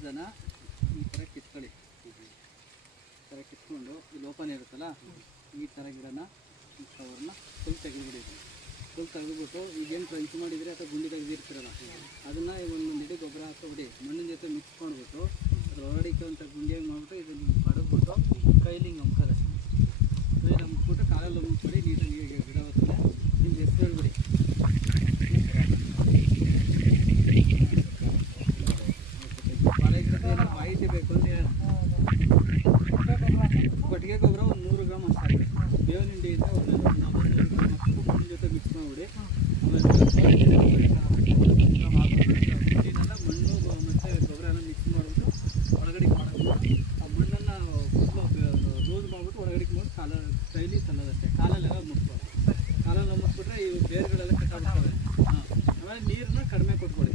ಬೀಜನ ಈ ಥರ ಕಿತ್ಕೊಳ್ಳಿ. ಈ ಥರ ಕಿತ್ಕೊಂಡು ಇಲ್ಲಿ ಓಪನ್ ಇರುತ್ತಲ್ಲ, ಈ ಥರ ಗಿಡನ, ಈ ಕವರ್ನ ಫುಲ್ ತೆಗೆದುಬಿಡಿ ಫುಲ್ ತೆಗೆದುಬಿಟ್ಟು ಈಗೇನು ಕ್ರಂಚ್ ಮಾಡಿದರೆ ಅಥವಾ ಗುಂಡಿ ತೆಗೆದಿರ್ತೀರಲ್ಲ, ಅದನ್ನು ಒಂದು ಇಡೀ ಗೊಬ್ಬರ ಹಾಕ್ಕೊಬಿಡಿ ಮಣ್ಣಿನ ಜೊತೆ ಮಿಕ್ಸ್ ಮಾಡಿಬಿಟ್ಟು ಅದ್ರ ಅಂತ ಗುಂಡಿಯಾಗಿ ಮಾಡಿಬಿಟ್ಟು ಇದನ್ನು ಕಟ್ಟಿಗೆ ಗೊಬ್ಬರ ಒಂದು ನೂರು ಗ್ರಾಮ್ ಹಾಕಿ ಬೇವಿನ ಹಿಂಡಿಯಿಂದ ಒಂದು ನಲವತ್ತು ಗ್ರಾಮ್ ಜೊತೆ ಮಿಕ್ಸ್ ಮಾಡಿಬಿಡಿ. ಆಮೇಲೆ ಮಣ್ಣು, ಮತ್ತು ಗೊಬ್ಬರನ ಮಿಕ್ಸ್ ಮಾಡಿಬಿಟ್ಟು ಹೊರಗಡೆ ಮಾಡೋದು ಆ ಮಣ್ಣನ್ನು ಲೂಸ್ ಮಾಡಿಬಿಟ್ಟು ಒಳಗಡೆ ಮಾಡಿ ಕಾಲ ಕೈಲಿ ತನ್ನದಷ್ಟೇ ಕಾಲಲ್ಲೆಲ್ಲ ಮುಟ್ಬೋದು. ಕಾಲಲ್ಲಿ ಮುಟ್ಬಿಟ್ರೆ ಈ ಬೇರುಗಳೆಲ್ಲ ಕಟ್ಟಾಗ್ತವೆ ಹಾಂ. ಆಮೇಲೆ ನೀರನ್ನ ಕಡಿಮೆ ಕೊಟ್ಕೊಡಿ